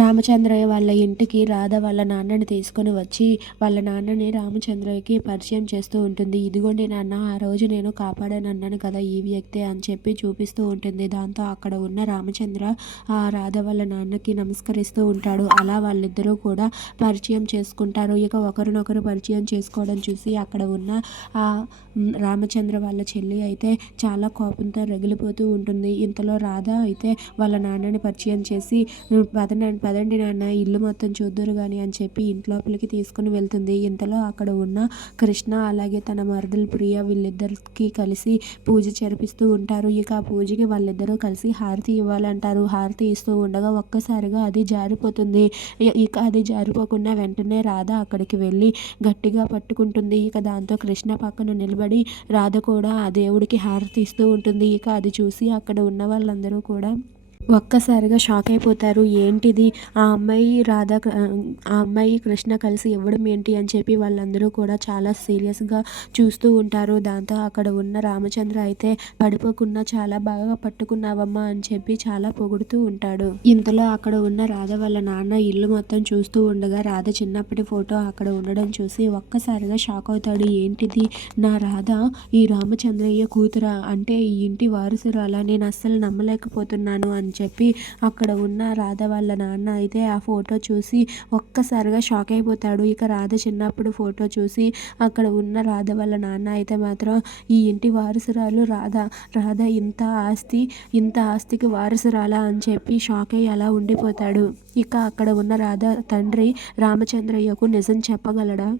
రామచంద్రయ్య వాళ్ళ ఇంటికి రాధ వాళ్ళ నాన్నని తీసుకొని వచ్చి వాళ్ళ నాన్నని రామచంద్రయ్యకి పరిచయం చేస్తూ ఉంటుంది. ఇదిగోండి నాన్న, ఆ రోజు నేను కాపాడానన్నాను కదా ఈ వ్యక్తే అని చెప్పి చూపిస్తూ ఉంటుంది. దాంతో అక్కడ ఉన్న రామచంద్ర ఆ రాధ వాళ్ళ నాన్నకి నమస్కరిస్తూ ఉంటాడు. అలా వాళ్ళిద్దరూ కూడా పరిచయం చేసుకుంటారు. ఇక ఒకరినొకరు పరిచయం చేసుకోవడం చూసి అక్కడ ఉన్న ఆ రామచంద్ర వాళ్ళ చెల్లి అయితే చాలా కోపంతో రగిలిపోతూ ఉంటుంది. ఇంతలో రాధ అయితే వాళ్ళ నాన్నని పరిచయం చేసి పదండి నాన్న, ఇల్లు మొత్తం చూద్దురు కానీ అని చెప్పి ఇంట్లోపలికి తీసుకుని వెళ్తుంది. ఇంతలో అక్కడ ఉన్న కృష్ణ అలాగే తన మరదలు ప్రియ వీళ్ళిద్దరికి కలిసి పూజ జరిపిస్తూ ఉంటారు. ఇక ఆ పూజకి వాళ్ళిద్దరూ కలిసి హారతి ఇవ్వాలంటారు. హారతి ఇస్తూ ఉండగా ఒక్కసారిగా అది జారిపోతుంది. ఇక అది జారిపోకుండా వెంటనే రాధ అక్కడికి వెళ్ళి గట్టిగా పట్టుకుంటుంది. ఇక దాంతో కృష్ణ పక్కన నిలబడి రాధ కూడా ఆ దేవుడికి హారతి ఇస్తూ ఉంటుంది. ఇక అది చూసి అక్కడ ఉన్న వాళ్ళందరూ కూడా ఒక్కసారిగా షాక్ అయిపోతారు. ఏంటిది, ఆ అమ్మాయి కృష్ణ కలిసి ఇవ్వడం ఏంటి అని చెప్పి వాళ్ళందరూ కూడా చాలా సీరియస్గా చూస్తూ ఉంటారు. దాంతో అక్కడ ఉన్న రామచంద్ర అయితే పడిపోకుండా చాలా బాగా పట్టుకున్నావమ్మా అని చెప్పి చాలా పొగుడుతూ ఉంటాడు. ఇంతలో అక్కడ ఉన్న రాధ వాళ్ళ నాన్న ఇల్లు మొత్తం చూస్తూ ఉండగా రాధ చిన్నప్పటి ఫోటో అక్కడ ఉండడం చూసి ఒక్కసారిగా షాక్ అవుతాడు. ఏంటిది, నా రాధ ఈ రామచంద్రయ్య కూతురా, అంటే ఈ ఇంటి వారసురాలా, నేను అస్సలు నమ్మలేకపోతున్నాను అని చెప్పి అక్కడ ఉన్న రాధ వాళ్ళ నాన్న అయితే ఆ ఫోటో చూసి ఒక్కసారిగా షాక్ అయిపోతాడు. ఇక రాధ చిన్నప్పుడు ఫోటో చూసి అక్కడ ఉన్న రాధ వాళ్ళ నాన్న అయితే మాత్రం ఈ ఇంటి వారసురాలు రాధ ఇంత ఆస్తికి వారసురాలా అని చెప్పి షాక్ అయ్యి అలా ఉండిపోతాడు. ఇక అక్కడ ఉన్న రాధ తండ్రి రామచంద్రయ్యకు నిజం చెప్పగలడా?